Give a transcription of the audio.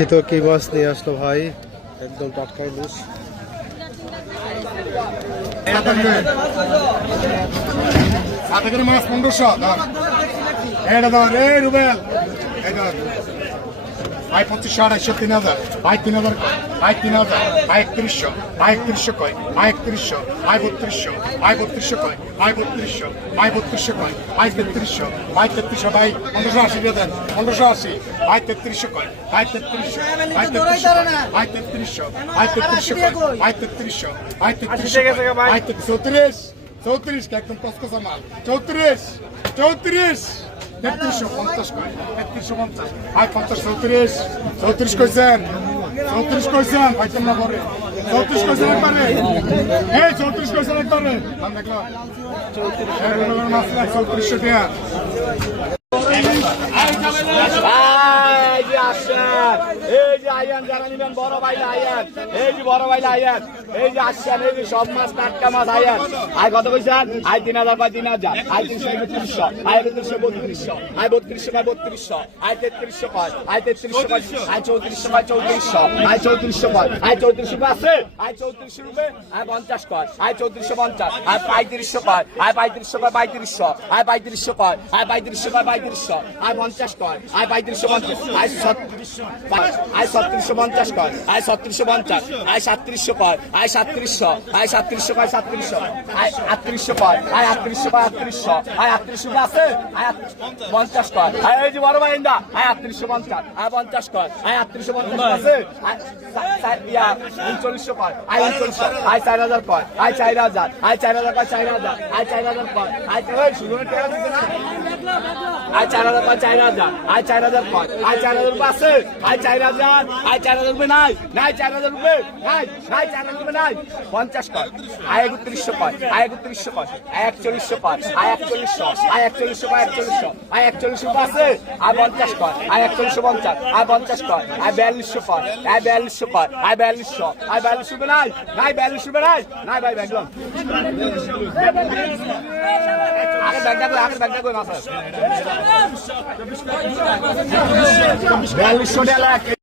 দেখি তো কি মাছ নিয়ে আসলো ভাই? একদম টাটকা মাছ মাছ পনেরোশো এই রুবেল। ভাই পঁচিশশো আড়াইশো তিন হাজার। ভাই তিন হাজার ভাই তিন হাজার। ভাই একত্রিশশো। ভাই একত্রিশশো কয়? ভাই একত্রিশশো। ভাই বত্রিশশো। ভাই বত্রিশশো কয়? ভাই বত্রিশশো। ভাই বত্রিশশো কয়? ভাই তেত্রিশশো। ভাই তেত্রিশশো ভাই পনেরোশো আশি দিয়ে দেন। পনেরোশো আশি। ভাই তেত্রিশশো কয়? ভাই তেত্রিশশো। ভাই তেত্রিশশো। ভাই তেত্রিশশো। ভাই তেত্রিশশো কয়? ভাই তেত্রিশশো। ভাই তেত্রিশশো ভাই। তেত্রিশ। চৌত্রিশ চৌত্রিশ একদম কসকসা মাল। চৌত্রিশ। চৌত্রিশ। তেত্রিশশো পঞ্চাশ তেত্রিশশো পঞ্চাশ ভাই পঞ্চাশ চৌত্রিশ চৌত্রিশ কইছেন চৌত্রিশ কইছেন পাইছেন না পরে চৌত্রিশ কইছেন একবারে এই চৌত্রিশ কইছেন এই যে আসছেন এই যে আইয়ান, যারা নিবেন বড় ভাই আইয়ান। এই যে বড় ভাই আইয়ান, এই যে আসছেন, এই যে সব মাছ, টাটকা মাছ আইয়ান। আয় কত কইছেন? আয় তিন হাজার পাই তিন হাজার? আয় তিনশো একত্রিশশো আয় একত্রিশশো বত্রিশশো, আয় বত্রিশশো পাই বত্রিশশো, আয় তেত্রিশশো পাই আয় তেত্রিশশো আয় চৌত্রিশশো পাই চৌত্রিশশো, আয় চৌত্রিশশো পাই আয় চৌত্রিশশো আছে? আয় চৌত্রিশশো রুপে? আয় পঞ্চাশ, কয়? আয় চৌত্রিশশো, পঞ্চাশ। আয় পঁয়ত্রিশশো পাই আয় পঁয়ত্রিশশো পাই পঁয়ত্রিশশো। আয় পঁয়ত্রিশশো পাই আয় পঁয়ত্রিশশো পাই পঁয়ত্রিশশো। আয় পঞ্চাশ, কয়? আয় পঁয়ত্রিশশো, পঞ্চাশ। আয় ছত্রিশশো আয় ছত্রিশশো পঞ্চাশ কয় আয় ছত্রিশশো পঞ্চাশ, আয় সাতত্রিশশো কয় আয় সাতত্রিশশো আয় সাতত্রিশশো কয় সাতত্রিশশো। আয় আটত্রিশশো কয় আয় আটত্রিশশো কয় আটত্রিশশো। আয় আটত্রিশশো আছে? আয় পঞ্চাশ কয় আয় এই যে বড় ভাই আয় আটত্রিশশো পঞ্চাশ। আয় পঞ্চাশ কয় আয় আটত্রিশশো পঞ্চাশ আছে? উনচল্লিশশো কয় আয় উনচল্লিশশো, আয় চার হাজার কয় আয় চার হাজার, আয় চার হাজার কয় চার হাজার। আয় চার হাজার কয় আয় না। আয় চার হাজার পাঁচ, চার হাজার। আয় চার হাজার পাঁচ, আয় চার হাজার রুপে আছে। আয় চার হাজার, আয় চার হাজার রুপে নাই। নাই চার হাজার রুপে, নাই নাই চার হাজার রুপে নাই। পঞ্চাশ কর। আয় একত্রিশশো পাঁচ আয় একত্রিশশো পাঁচ আয় একচল্লিশশো পাঁচ আয় একচল্লিশশো আয় একচল্লিশশো পাঁচ একচল্লিশশো, আয় একচল্লিশ রুপে আছে। আয় পঞ্চাশ কর, আয় একচল্লিশশো পঞ্চাশ, আয় পঞ্চাশ কর, আয় বিয়াল্লিশশো করে আগে ব্যাগটা করে মাসা বিয়াল্লিশশো টাকা